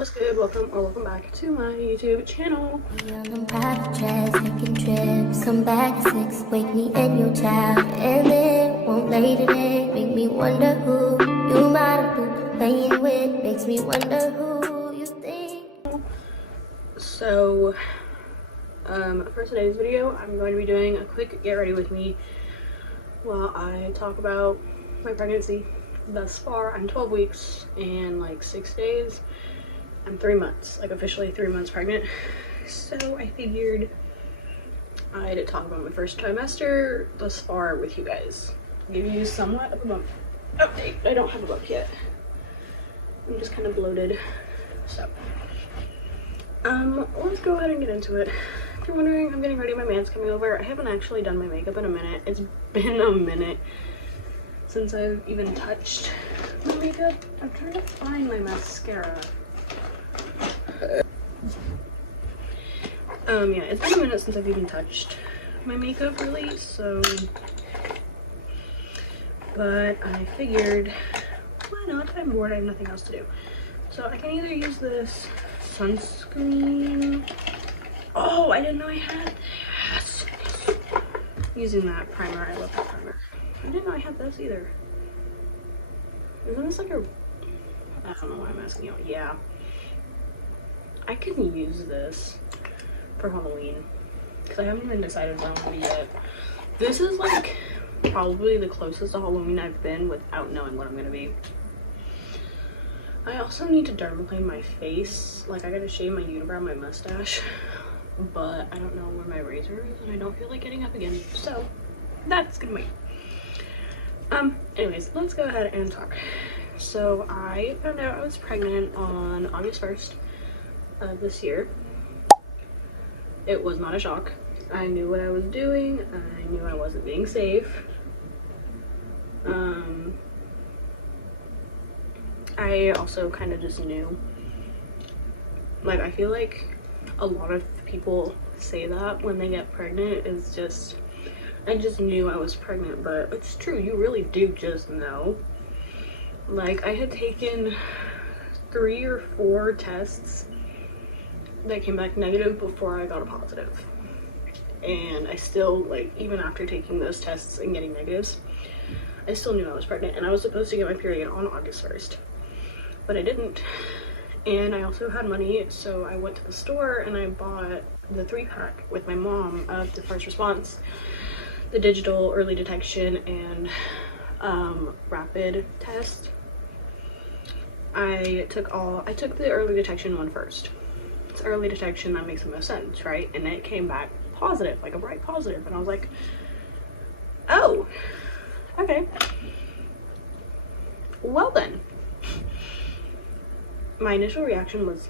What's good? Welcome back to my YouTube channel. On private jets, taking trips. Come back at 6, wake me and your child. And then won't lay today. Make me wonder who you might have been playing with. Makes me wonder who you think. So, for today's video, I'm going to be doing a quick get ready with me while I talk about my pregnancy. Thus far, I'm 12 weeks and like 6 days. I'm 3 months, like officially 3 months pregnant. So I figured I'd talk about my first trimester thus far with you guys. Give you somewhat of a bump update. I don't have a bump yet. I'm just kind of bloated. So, let's go ahead and get into it. If you're wondering, I'm getting ready. My man's coming over. I haven't actually done my makeup in a minute. It's been a minute since I've even touched my makeup. I'm trying to find my mascara. Yeah, it's been a minute since I've even touched my makeup really, so, but I figured, why not? I'm bored, I have nothing else to do. So I can either use this sunscreen. Oh, I didn't know I had this. Using that primer, I love that primer. I didn't know I had this either. Isn't this like a, I don't know why I'm asking you. Yeah. I can use this for Halloween because I haven't even decided what I'm gonna be yet. This is like probably the closest to Halloween I've been without knowing what I'm gonna be. I also need to dermaplane my face. Like I gotta shave my unibrow, my mustache, but I don't know where my razor is and I don't feel like getting up again. So that's gonna wait. Anyways, let's go ahead and talk. So I found out I was pregnant on August 1st of this year. It was not a shock. I knew what I was doing. I knew I wasn't being safe. I also kind of just knew. Like, I feel like a lot of people say that when they get pregnant. Is just, I just knew I was pregnant, but it's true. You really do just know. Like, I had taken 3 or 4 tests that came back negative before I got a positive, and I still, like, even after taking those tests and getting negatives, I still knew I was pregnant. And I was supposed to get my period on August 1st, but I didn't. And I also had money, so I went to the store and I bought the 3-pack with my mom of the first response, the digital early detection and rapid test. I took the early detection one first. It's early detection, that makes the most sense, right? And it came back positive, like a bright positive, and I was like, oh, okay, well then. My initial reaction was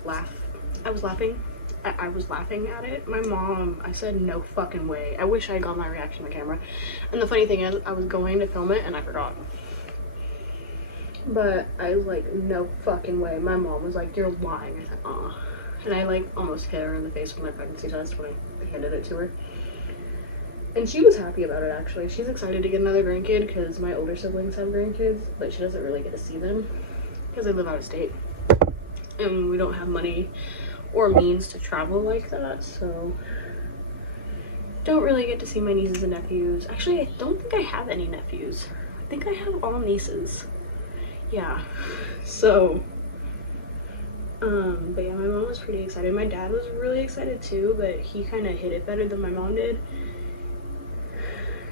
I was laughing at it. My mom, I said, no fucking way. I wish I got my reaction on camera. And the funny thing is, I was going to film it and I forgot. But I was like, no fucking way. My mom was like, you're lying. I said, and I like almost hit her in the face with my pregnancy test when I handed it to her. And she was happy about it, actually. She's excited to get another grandkid because my older siblings have grandkids, but she doesn't really get to see them because they live out of state. And we don't have money or means to travel like that, so don't really get to see my nieces and nephews. Actually, I don't think I have any nephews. I think I have all nieces. Yeah, so but yeah, my mom was pretty excited. My dad was really excited too, but he kind of hid it better than my mom did.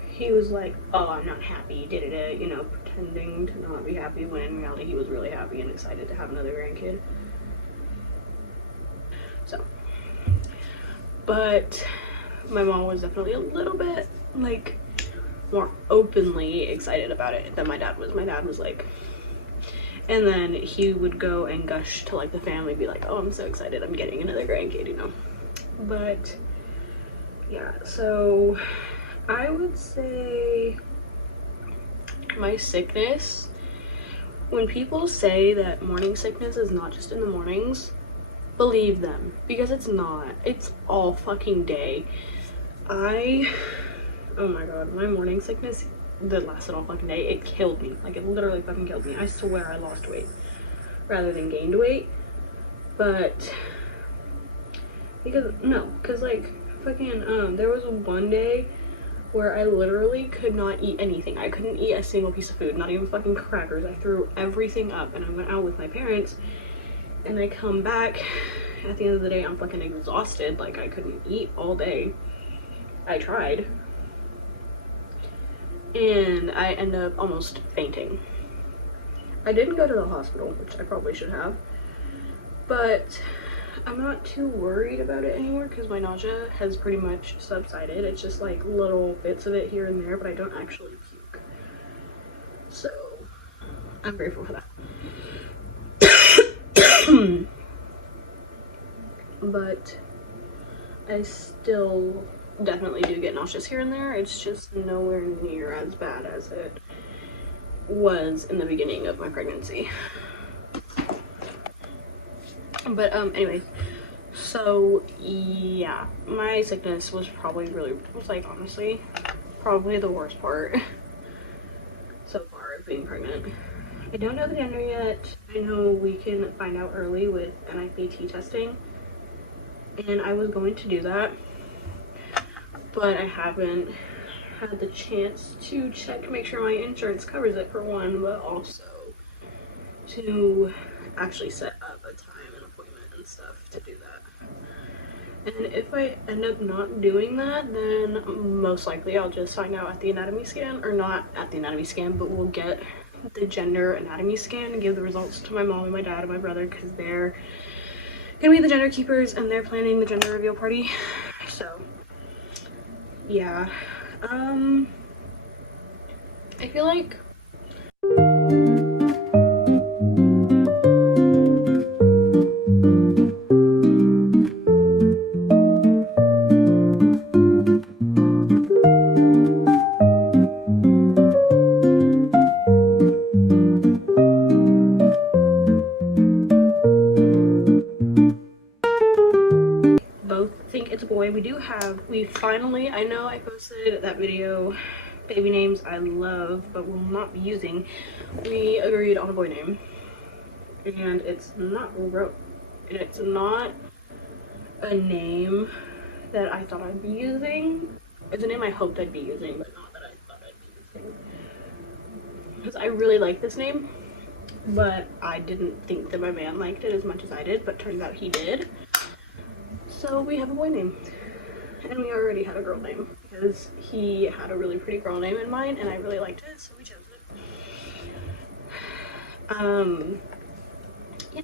He was like, oh, I'm not happy, you know, pretending to not be happy, when in reality he was really happy and excited to have another grandkid. So, but my mom was definitely a little bit like more openly excited about it than my dad was. My dad was like, and then he would go and gush to like the family, be like, oh, I'm so excited, I'm getting another grandkid, you know. But yeah, so I would say my sickness, when people say that morning sickness is not just in the mornings, believe them, because it's not. It's all fucking day. Oh my god, my morning sickness that lasted all fucking day, it killed me. Like, it literally fucking killed me. I swear I lost weight rather than gained weight. But because like fucking there was one day where I literally could not eat anything. I couldn't eat a single piece of food, not even fucking crackers. I threw everything up, and I went out with my parents, and I come back at the end of the day, I'm fucking exhausted. Like, I couldn't eat all day. I tried, and I end up almost fainting. I didn't go to the hospital, which I probably should have, but I'm not too worried about it anymore because my nausea has pretty much subsided. It's just like little bits of it here and there, but I don't actually puke. So I'm grateful for that. But I still definitely do get nauseous here and there. It's just nowhere near as bad as it was in the beginning of my pregnancy. But anyways, so yeah, my sickness was probably honestly probably the worst part so far of being pregnant. I don't know the gender yet. I know we can find out early with NIPT testing, and I was going to do that, but I haven't had the chance to check to make sure my insurance covers it, for one, but also to actually set up a time and appointment and stuff to do that. And if I end up not doing that, then most likely I'll just find out at the anatomy scan, or not at the anatomy scan, but we'll get the gender anatomy scan and give the results to my mom and my dad and my brother, because they're gonna be the gender keepers and they're planning the gender reveal party. So yeah, I feel like we finally, I know I posted that video, baby names I love but will not be using. We agreed on a boy name, and it's not a name that I thought I'd be using. It's a name I hoped I'd be using, but not that I thought I'd be using, because I really like this name, but I didn't think that my man liked it as much as I did, but turns out he did. So we have a boy name. And we already had a girl name because he had a really pretty girl name in mind and I really liked it, so we chose it. Yeah.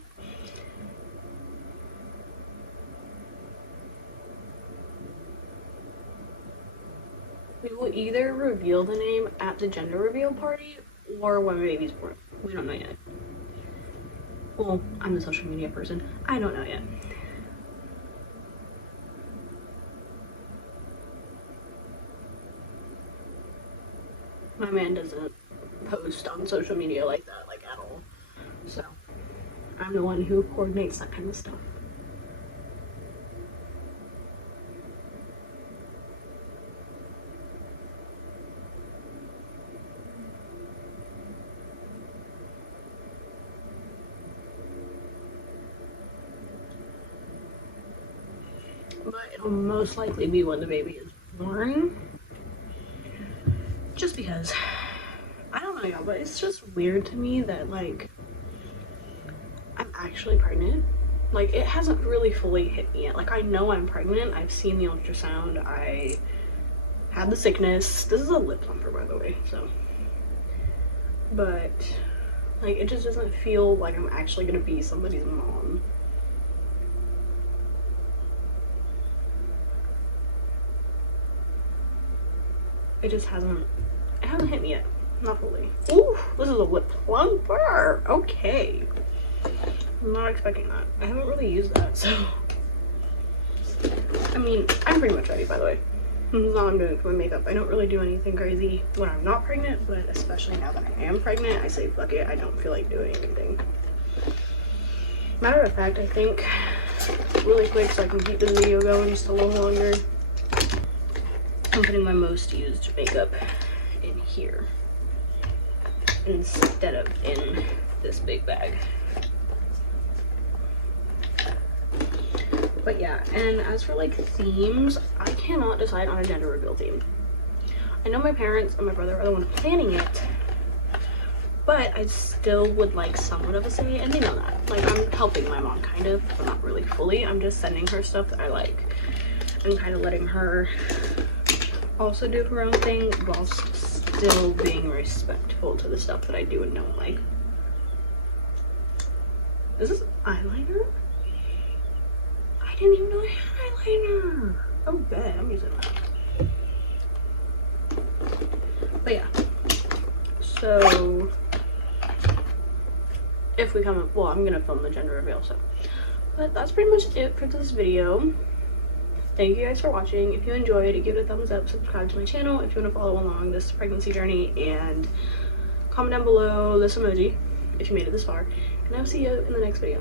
We will either reveal the name at the gender reveal party or when my baby's born. We don't know yet. Well, I'm the social media person. I don't know yet. My man doesn't post on social media like that, like at all. So I'm the one who coordinates that kind of stuff. But it'll most likely be when the baby is born. Just because, I don't know y'all, but it's just weird to me that like I'm actually pregnant. Like, it hasn't really fully hit me yet. Like, I know I'm pregnant, I've seen the ultrasound, I had the sickness. This is a lip plumper, by the way, so, but like it just doesn't feel like I'm actually gonna be somebody's mom. It just hasn't hit me yet. Not fully. Ooh, this is a lip plumper. Okay. I'm not expecting that. I haven't really used that, so. I mean, I'm pretty much ready, by the way. This is all I'm doing for my makeup. I don't really do anything crazy when I'm not pregnant, but especially now that I am pregnant, I say fuck it. I don't feel like doing anything. Matter of fact, I think, really quick so I can keep the video going just a little longer, I'm putting my most used makeup in here instead of in this big bag. But yeah, and as for like themes, I cannot decide on a gender reveal theme. I know my parents and my brother are the ones planning it, but I still would like somewhat of a say, and they know that. Like, I'm helping my mom kind of, but not really fully. I'm just sending her stuff that I like and kind of letting her also do her own thing whilst still being respectful to the stuff that I do and don't like. Is this eyeliner? I didn't even know I had eyeliner. Oh, bet I'm using that. But yeah, so if we come up, well, I'm gonna film the gender reveal, so. But that's pretty much it for this video. Thank you guys for watching. If you enjoyed, give it a thumbs up, subscribe to my channel if you want to follow along this pregnancy journey, and comment down below this emoji if you made it this far, and I'll see you in the next video.